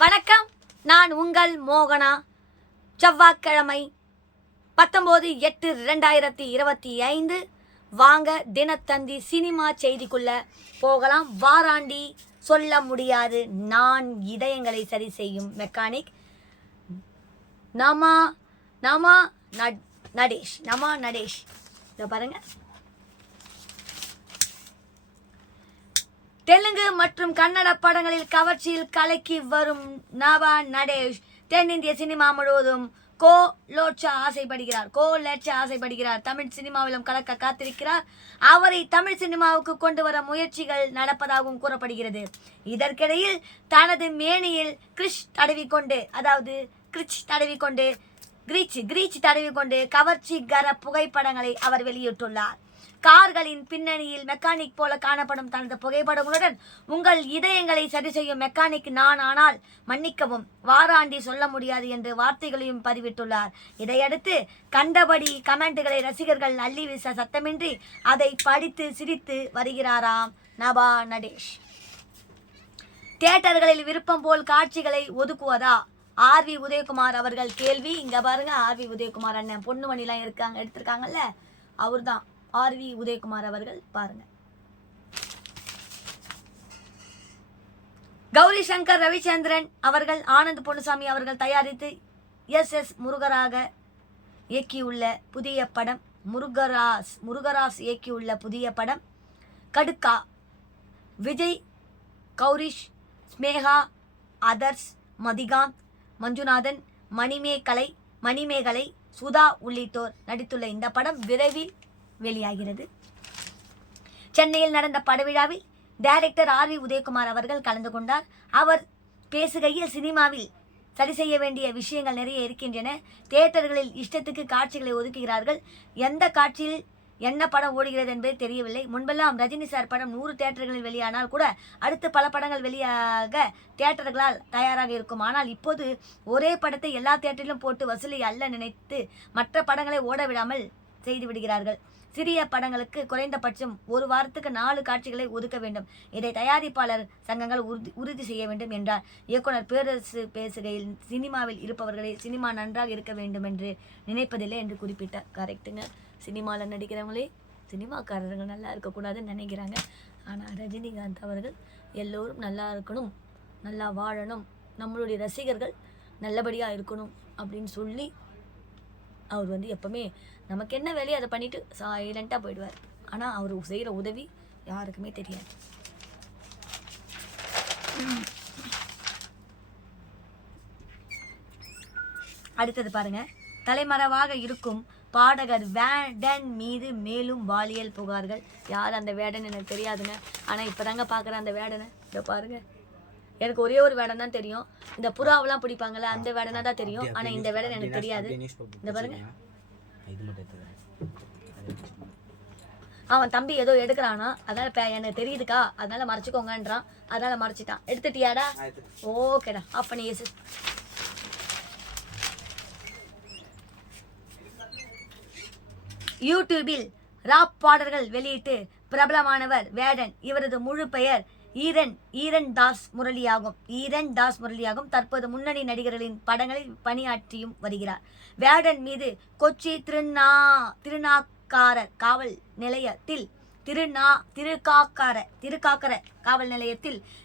வணக்கம், நான் உங்கள் மோகனா. செவ்வாய்க்கிழமை 19/8/2025. வாங்க தினத்தந்தி சினிமா செய்திக்குள்ள போகலாம். வாராண்டி சொல்ல முடியாது, நான் இதயங்களை சரி செய்யும் மெக்கானிக் நமா நடேஷ். இதை பாருங்க. தெலுங்கு மற்றும் கன்னட படங்களில் கவர்ச்சியில் கலக்கி வரும் நவா நடேஷ் தென்னிந்திய சினிமா முழுவதும் கோ லட்ச ஆசைப்படுகிறார். தமிழ் சினிமாவிலும் கலக்க காத்திருக்கிறார். அவரை தமிழ் சினிமாவுக்கு கொண்டு வர முயற்சிகள் நடப்பதாகவும் கூறப்படுகிறது. இதற்கிடையில் தனது மேனியில் கிரீச் தடவிக்கொண்டு கவர்ச்சிகர புகைப்படங்களை அவர் வெளியிட்டுள்ளார். கார்களின் பின்னணியில் மெக்கானிக் போல காணப்படும் தனது புகைப்படங்களுடன் உங்கள் இதயங்களை சரி செய்யும் மெக்கானிக் நான், ஆனால் மன்னிக்கவும், வாராண்டி சொல்ல முடியாது என்று வார்த்தைகளையும் பதிவிட்டுள்ளார். இதையடுத்து கண்டபடி கமெண்ட்களை ரசிகர்கள் அள்ளி வீச சத்தமின்றி அதை படித்து சிரித்து வருகிறாராம் நவா நடேஷ். தியேட்டர்களில் விருப்பம் போல் காட்சிகளை ஒதுக்குவதா? ஆர்வி உதயகுமார் அவர்கள் கேள்வி. இங்க பாருங்க, ஆர்வி உதயகுமார் அண்ணன் பொண்ணுமணிலாம் எடுத்திருக்காங்கல்ல, அவர் தான் ஆர்வி உதயகுமார் அவர்கள். பாருங்க. கௌரி சங்கர் ரவிச்சந்திரன் அவர்கள், ஆனந்த் பொன்னுசாமி அவர்கள் தயாரித்து எஸ் முருகராக இயக்கியுள்ள புதிய படம் முருகராஸ் இயக்கியுள்ள புதிய படம் கடுக்கா. விஜய், கௌரிஷ், ஸ்மேகா, அதர்ஸ், மதிகாந்த், மஞ்சுநாதன், மணிமேகலை, சுதா உள்ளிட்டோர் நடித்துள்ள இந்த படம் விரைவில் வெளியாகிறது. சென்னையில் நடந்த படவிழாவில் டைரக்டர் ஆர்வி உதயகுமார் அவர்கள் கலந்து கொண்டார். அவர் பேசுகையில், சினிமாவில் சரி செய்ய வேண்டிய விஷயங்கள் நிறைய இருக்கின்றன. தியேட்டர்களில் இஷ்டத்துக்கு காட்சிகளை ஒதுக்குகிறார்கள். எந்த காட்சியில் என்ன படம் ஓடுகிறது என்பது தெரியவில்லை. முன்பெல்லாம் ரஜினி சார் படம் 100 தியேட்டர்களில் வெளியானால் கூட அடுத்து பல படங்கள் வெளியாக தியேட்டர்களால் தயாராக இருக்கும். ஆனால் இப்போது ஒரே படத்தை எல்லா தியேட்டரிலும் போட்டு வசூலை அல்ல நினைத்து மற்ற படங்களை ஓட விடாமல் செய்து விடுகிறார்கள். சிறிய படங்களுக்கு குறைந்தபட்சம் ஒரு வாரத்துக்கு 4 காட்சிகளை ஒதுக்க வேண்டும். இதை தயாரிப்பாளர் சங்கங்கள் உறுதி செய்ய வேண்டும் என்றார். இயக்குனர் பேரரசு பேசுகையில், சினிமாவில் இருப்பவர்களே சினிமா நன்றாக இருக்க வேண்டும் என்று நினைப்பதில்லை என்று குறிப்பிட்டார். கரெக்டுங்க. சினிமாவில் நடிக்கிறவங்களே சினிமாக்காரர்கள் நல்லா இருக்கக்கூடாதுன்னு நினைக்கிறாங்க. ஆனால் ரஜினிகாந்த் அவர்கள் எல்லோரும் நல்லா இருக்கணும், நல்லா வாழணும், நம்மளுடைய ரசிகர்கள் நல்லபடியாக இருக்கணும் அப்படின்னு சொல்லி அவர் எப்பவுமே நமக்கு என்ன வேலையோ அதை பண்ணிட்டு சைலண்டாக போயிடுவார். ஆனால் அவர் செய்கிற உதவி யாருக்குமே தெரியாது. அடுத்தது பாருங்க. தலைமறைவாக இருக்கும் பாடகர் வேடன் மீது மேலும் பாலியல் புகார்கள். யார் அந்த வேடன் எனக்கு தெரியாதுங்க. ஆனால் இப்போதாங்க பார்க்குறேன் அந்த வேடனை. இதை பாருங்க. எனக்கு ஒரே ஒரு வேடன் தான் தெரியும். இந்த புறாவெல்லாம் பிடிப்பாங்கல்ல, அந்த வேடனா தான் தெரியும். ஆனால் இந்த வேடன் எனக்கு தெரியாது. இந்த பாருங்க, அவன் தம்பி ஏதோ எடுக்கிறானா, அதனால எனக்கு தெரியுதுக்கா, அதனால மறைச்சிக்கோங்கன்றான். அதனால மறைச்சிட்டான். எடுத்துட்டியாடா? ஓகேடா, ஆஃப் பண்ணி ஏசு. யூடியூபில் ராப் பாடல்கள் வெளியிட்டு பிரபலமானவர் வேடன். இவரது முழு பெயர் ஈரன் தாஸ் முரளியாகும். தற்போது முன்னணி நடிகர்களின் படங்களில் பணியாற்றியும் வருகிறார். வேடன் மீது கொச்சி திருநாக்கார காவல் நிலையத்தில்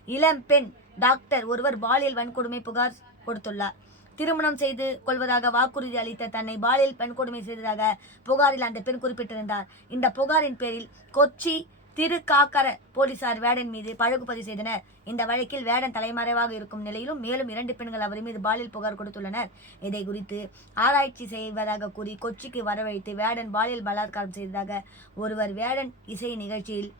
இளம்பெண் டாக்டர் ஒருவர் பாலியல் வன்கொடுமை புகார் கொடுத்துள்ளார். திருமணம் செய்து கொள்வதாக வாக்குறுதி அளித்த தன்னை பாலியல் வன்கொடுமை செய்ததாக புகாரில் அந்த பெண் குறிப்பிட்டிருந்தார். இந்த புகாரின் பேரில் கொச்சி திருக்காக்கர போலீசார் வேடன் மீது வழக்கு பதிவு செய்தனர். இந்த வழக்கில் வேடன் தலைமறைவாக இருக்கும் நிலையிலும் மேலும் 2 பெண்கள் அவர் மீது பாலியல் புகார் கொடுத்துள்ளனர். இதை குறித்து ஆராய்ச்சி செய்வதாக கூறி கொச்சிக்கு வரவழைத்து வேடன் பாலியல் பலாத்காரம் செய்ததாக ஒருவர், வேடன் இசை நிகழ்ச்சியில்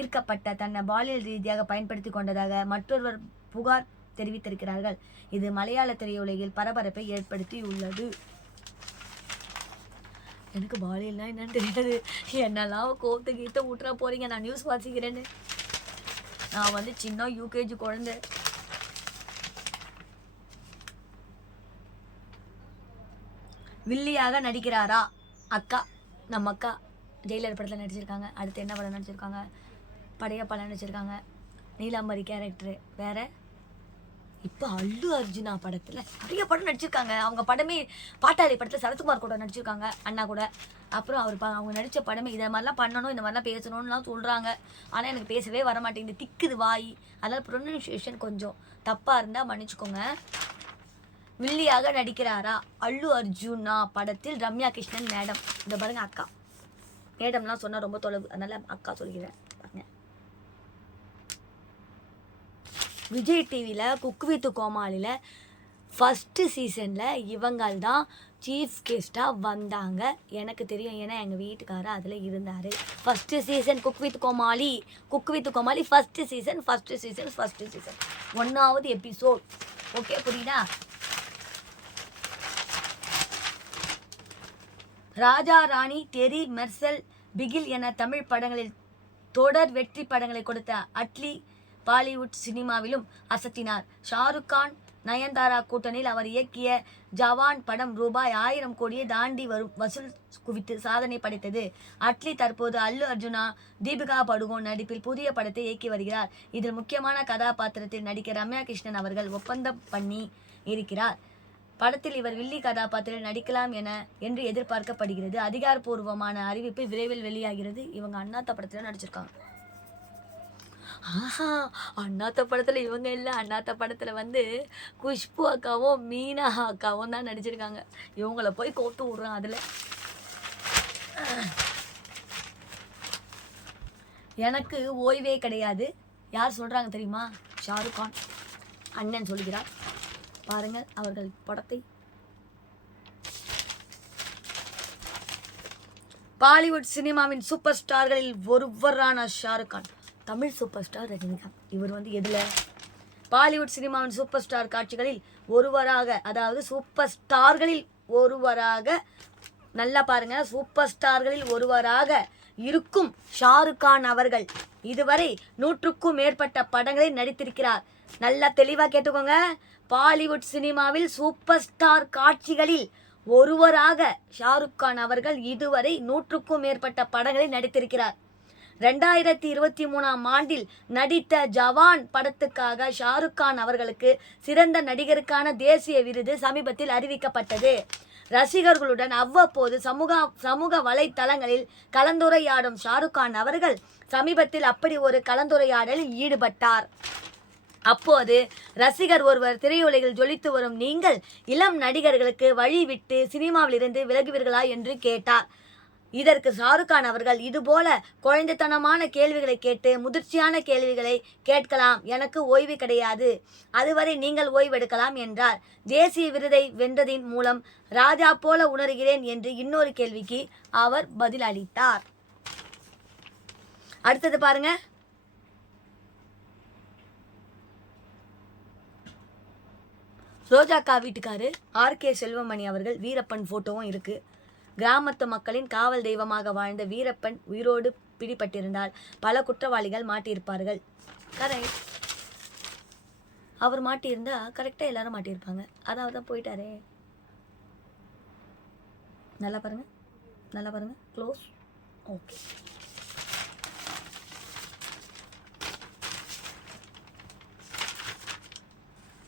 ஈர்க்கப்பட்ட தன்னை பாலியல் ரீதியாக பயன்படுத்தி கொண்டதாக மற்றொருவர் புகார் தெரிவித்திருக்கிறார்கள். இது மலையாள திரையுலகில் பரபரப்பை ஏற்படுத்தியுள்ளது. எனக்கு பாலியல்னா என்னன்னு தெரியாது. என்னெல்லாம் கோத்து கீத்த ஊட்டுறா போறீங்க. நான் நியூஸ் வாசிக்கிறேன்னு. நான் சின்ன யூகேஜி குழந்தை. வில்லியாக நடிக்கிறாரா? அக்கா, நம்ம அக்கா ஜெயிலர் படத்தில் நடிச்சிருக்காங்க. அடுத்து என்ன படம் நடிச்சிருக்காங்க? படையப்பால நடிச்சிருக்காங்க. நீலாம்பரி கேரக்டரு வேற. இப்போ அல்லு அர்ஜுனா படத்தில் நிறைய படம் நடிச்சிருக்காங்க. அவங்க படமே பாட்டாளி படத்தில் சரத்குமார் கூட நடிச்சிருக்காங்க, அண்ணா கூட. அப்புறம் அவங்க நடித்த படமே இதை மாதிரிலாம் பண்ணணும், இந்த மாதிரிலாம் பேசணும்னுலாம் சொல்கிறாங்க. ஆனால் எனக்கு பேசவே வர மாட்டேங்குது, திக்குது வாய். அதனால் ப்ரொனன்சியேஷன் கொஞ்சம் தப்பாக இருந்தால் மன்னிச்சுக்கோங்க. வில்லியாக நடிக்கிறாரா அல்லு அர்ஜுனா படத்தில் ரம்யா கிருஷ்ணன் மேடம். இந்த பாருங்க அக்கா, மேடம்லாம் சொன்னால் ரொம்ப தொலைவு, அதனால அக்கா சொல்லிக்கிறேன். விஜய் டிவியில் குக் வித் கோமாளியில் ஃபஸ்ட்டு சீசனில் இவங்கள் தான் சீஃப் கெஸ்ட்டாக வந்தாங்க. எனக்கு தெரியும், ஏன்னா எங்கள் வீட்டுக்காரர் அதில் இருந்தார். First season cook with Comali first season 1வது எபிசோட். ஓகே, புரியுதா? ராஜா ராணி, தெரி, மெர்சல், பிகில் என தமிழ் படங்களில் தொடர் வெற்றி படங்களை கொடுத்த அட்லி பாலிவுட் சினிமாவிலும் அசத்தினார். ஷாருக் கான் நயன்தாரா கூட்டணியில் அவர் இயக்கிய ஜவான் படம் ரூபாய் 1000 கோடியை தாண்டி வரும் வசூல் குவித்து சாதனை படைத்தது. அட்லி தற்போது அல்லு அர்ஜுனா, தீபிகா படுகோன் நடிப்பில் புதிய படத்தை இயக்கி வருகிறார். இதில் முக்கியமான கதாபாத்திரத்தில் நடிக்க ரம்யா கிருஷ்ணன் அவர்கள் ஒப்பந்தம் பண்ணி இருக்கிறார். படத்தில் இவர் வில்லி கதாபாத்திரத்தில் நடிக்கலாம் என்று எதிர்பார்க்கப்படுகிறது. அதிகாரப்பூர்வமான அறிவிப்பு விரைவில் வெளியாகிறது. இவங்க அண்ணாத்த படத்தில் நடிச்சிருக்காங்க. அண்ணாத்த படத்தில் இவங்க இல்லை, அண்ணாத்த படத்தில் குஷ்பு அக்காவும் மீனா அக்காவும் தான் நடிச்சிருக்காங்க. இவங்கள போய் கோத்து விட்றான். அதில் எனக்கு ஓய்வே கிடையாது. யார் சொல்கிறாங்க தெரியுமா? ஷாருக் கான் அண்ணன் சொல்கிறார். பாருங்கள் அவர்கள் படத்தை. பாலிவுட் சினிமாவின் சூப்பர் ஸ்டார்களில் ஒருவரான ஷாருக் கான் தமிழ் சூப்பர் ஸ்டார் ரஜினிகாந்த். இவர் எதில்? பாலிவுட் சினிமாவின் சூப்பர் ஸ்டார் காட்சிகளில் ஒருவராக, அதாவது சூப்பர் ஸ்டார்களில் ஒருவராக, நல்லா பாருங்க, சூப்பர் ஸ்டார்களில் ஒருவராக இருக்கும் ஷாருக் கான் அவர்கள் இதுவரை 100க்கும் மேற்பட்ட படங்களில் நடித்திருக்கிறார். நல்லா தெளிவாக கேட்டுக்கோங்க. பாலிவுட் சினிமாவில் சூப்பர் ஸ்டார் காட்சிகளில் ஒருவராக ஷாருக் கான் அவர்கள் இதுவரை 100க்கும் மேற்பட்ட படங்களில் நடித்திருக்கிறார். 2023ஆம் ஆண்டில் நடித்த ஜவான் படத்துக்காக ஷாருக் கான் அவர்களுக்கு சிறந்த நடிகருக்கான தேசிய விருது சமீபத்தில் அறிவிக்கப்பட்டது. ரசிகர்களுடன் அவ்வப்போது சமூக வலைத்தளங்களில் கலந்துரையாடும் ஷாருக் கான் அவர்கள் சமீபத்தில் அப்படி ஒரு கலந்துரையாடலில் ஈடுபட்டார். அப்போது ரசிகர் ஒருவர், திரையுலகில் ஜொலித்து வரும் நீங்கள் இளம் நடிகர்களுக்கு வழி விட்டு சினிமாவிலிருந்து விலகுவீர்களா என்று கேட்டார். இதற்கு ஷாருக் கான் அவர்கள், இதுபோல குழந்தைத்தனமான கேள்விகளை கேட்டு முதிர்ச்சியான கேள்விகளை கேட்கலாம், எனக்கு ஓய்வு கிடையாது, அதுவரை நீங்கள் ஓய்வெடுக்கலாம் என்றார். தேசிய விருதை வென்றதின் மூலம் ராஜா போல உணர்கிறேன் என்று இன்னொரு கேள்விக்கு அவர் பதில் அளித்தார். அடுத்தது பாருங்க. ரோஜாக்கா வீட்டுக்காரு ஆர்கே செல்வமணி அவர்கள் வீரப்பன் போட்டோவும் இருக்கு. கிராமத்து மக்களின் காவல் தெய்வமாக வாழ்ந்த வீரப்பன் உயிரோடு பிடிபட்டிருந்தால் பல குற்றவாளிகள் மாட்டியிருப்பார்கள். கரெக்ட். அவர் மாட்டியிருந்தா கரெக்டாக எல்லாரும் மாட்டியிருப்பாங்க. அதாவது தான் போயிட்டாரே. நல்லா பாருங்க, நல்லா பாருங்க, க்ளோஸ். ஓகே.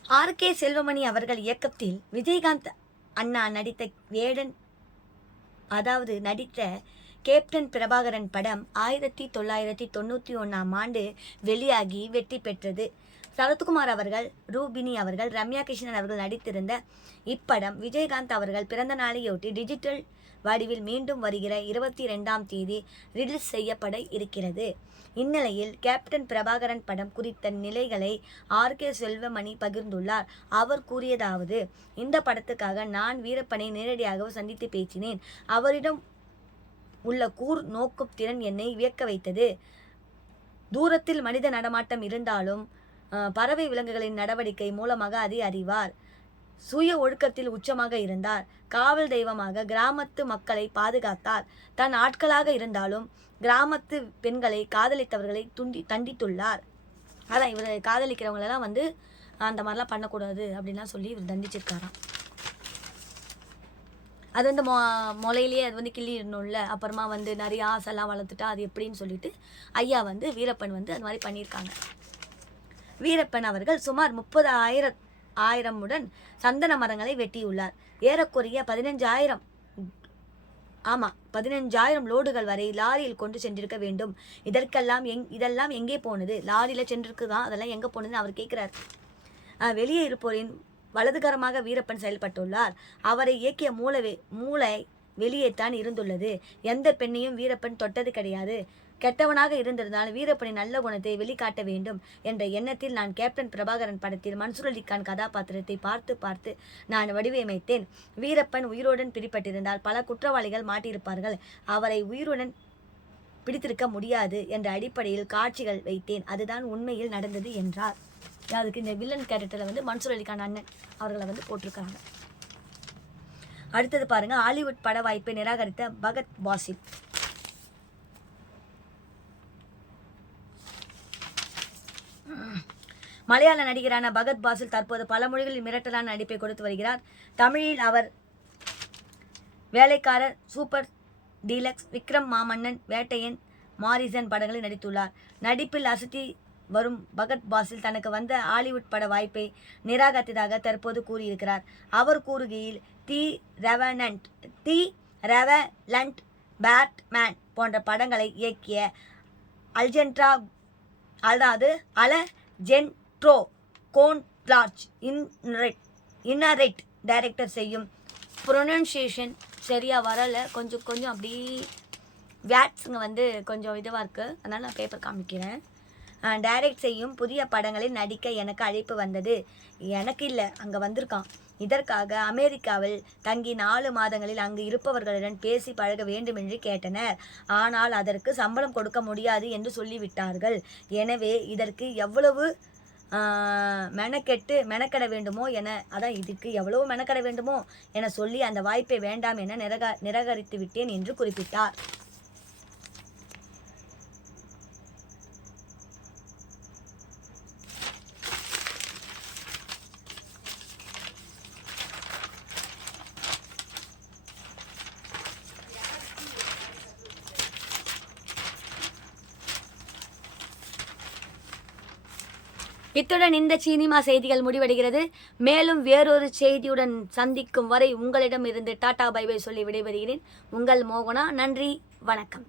ஆர்கே செல்வமணி அவர்கள் இயக்கத்தில் விஜயகாந்த் அண்ணா நடித்த கேப்டன் பிரபாகரன் படம் 1991ஆம் ஆண்டு வெளியாகி வெற்றி பெற்றது. சரத்குமார் அவர்கள், ரூபினி அவர்கள், ரம்யா கிருஷ்ணன் அவர்கள் நடித்திருந்த இப்படம் விஜயகாந்த் அவர்கள் பிறந்த நாளையொட்டி டிஜிட்டல் வடிவில் மீண்டும் வருகிற 22ஆம் தேதி ரிலீஸ் செய்யப்பட இருக்கிறது. இந்நிலையில் கேப்டன் பிரபாகரன் படம் குறித்த நிலைகளை ஆர்கே செல்வமணி பகிர்ந்துள்ளார். அவர் கூறியதாவது, இந்த படத்துக்காக நான் வீரப்பனை நேரடியாக சந்தித்து பேசினேன். அவரிடம் உள்ள நோக்கும் திறன் என்னை வியக்க வைத்தது. தூரத்தில் மனித நடமாட்டம் இருந்தாலும் பறவை விலங்குகளின் நடவடிக்கை மூலமாக அதை அறிவார். சுய ஒழுக்கத்தில் உச்சமாக இருந்தார். காவல் தெய்வமாக கிராமத்து மக்களை பாதுகாத்தார். தன் ஆட்களாக இருந்தாலும் கிராமத்து பெண்களை காதலித்தவர்களை தண்டித்துள்ளார். அதான் இவர் காதலிக்கிறவங்களெல்லாம் அந்த மாதிரிலாம் பண்ணக்கூடாது அப்படின்லாம் சொல்லி இவர் தண்டிச்சிருக்காராம். அது முளையிலேயே அது கிள்ளிடணும்ல. அப்புறமா நிறைய ஆசைலாம் வளர்த்துட்டா அது எப்படின்னு சொல்லிட்டு ஐயா வீரப்பன் அது மாதிரி பண்ணியிருக்காங்க. வீரப்பன் அவர்கள் சுமார் 30,000 சந்தன மரங்களை வெட்டியுள்ளார். ஏறக்குறைய 15,000 லோடுகள் வரை லாரியில் கொண்டு சென்றிருக்க வேண்டும். இதெல்லாம் எங்கே போனது? லாரியில் சென்றிருக்குதான், அதெல்லாம் எங்கே போனதுன்னு அவர் கேட்குறார். வெளியே இருப்போரின் வலதுகரமாக வீரப்பன் செயல்பட்டுள்ளார். அவரை இயக்கிய மூளை வெளியேத்தான் இருந்துள்ளது. எந்த பெண்ணையும் வீரப்பன் தொட்டது கிடையாது. கெட்டவனாக இருந்திருந்தால் வீரப்பனின் நல்ல குணத்தை வெளிக்காட்ட வேண்டும் என்ற எண்ணத்தில் நான் கேப்டன் பிரபாகரன் படத்தில் மன்சூர் அலிகான் கதாபாத்திரத்தை பார்த்து நான் வடிவமைத்தேன். வீரப்பன் உயிருடன் பிடிபட்டிருந்தால் பல குற்றவாளிகள் மாட்டியிருப்பார்கள். அவரை உயிருடன் பிடித்திருக்க முடியாது என்ற அடிப்படையில் காட்சிகள் வைத்தேன். அதுதான் உண்மையில் நடந்தது என்றார். அதுக்கு இந்த வில்லன் கேரக்டரில் மன்சூர் அலிகான் அண்ணன் அவர்களை போட்டிருக்காங்க. அடுத்தது பாருங்க, ஹாலிவுட் பட வாய்ப்பை நிராகரித்த பகத் பாசில். மலையாள நடிகரான பகத் பாசில் தற்போது பல மொழிகளில் மிரட்டலான நடிப்பை கொடுத்து வருகிறார். தமிழில் அவர் வேலைக்காரர், சூப்பர் டீலக்ஸ், விக்ரம் மாமன்னன், வேட்டையன், மாரிசன் படங்களில் நடித்துள்ளார். நடிப்பில் அசத்தி வரும் பகத் பாசில் தனக்கு வந்த ஹாலிவுட் பட வாய்ப்பை நிராகரித்ததாக தற்போது கூறியிருக்கிறார். அவர் கூறுகையில் தி ரெவலண்ட், பேட்மேன் போன்ற படங்களை இயக்கிய அலஜென்ட்ரோ கோன்லார்ச் இன்னரைட் டைரக்டர் செய்யும். ப்ரொனன்சியேஷன் சரியாக வரலை, கொஞ்சம் அப்படி வேட்ஸுங்க கொஞ்சம் இதுவாக இருக்குது, அதனால் நான் பேப்பர் காமிக்கிறேன். டைரக்ட் செய்யும் புதிய படங்களில் நடிக்க எனக்கு அழைப்பு வந்தது. எனக்கு இல்லை, அங்கே வந்திருக்கான். இதற்காக அமெரிக்காவில் தங்கி 4 மாதங்களில் அங்கு இருப்பவர்களுடன் பேசி பழக வேண்டும் என்று கேட்டனர். ஆனால் அதற்கு சம்பளம் கொடுக்க முடியாது என்று சொல்லிவிட்டார்கள். எனவே இதற்கு எவ்வளவு மெனக்கெட வேண்டுமோ என சொல்லி அந்த வாய்ப்பை வேண்டாம் என நிராகரித்து விட்டேன் என்று குறிப்பிட்டார். இத்துடன் இந்த சினிமா செய்திகள் முடிவடைகிறது. மேலும் வேறொரு செய்தியுடன் சந்திக்கும் வரை உங்களிடம் இருந்து டாடா பை பை சொல்லி விடைபெறுகிறேன். உங்கள் மோகனா. நன்றி, வணக்கம்.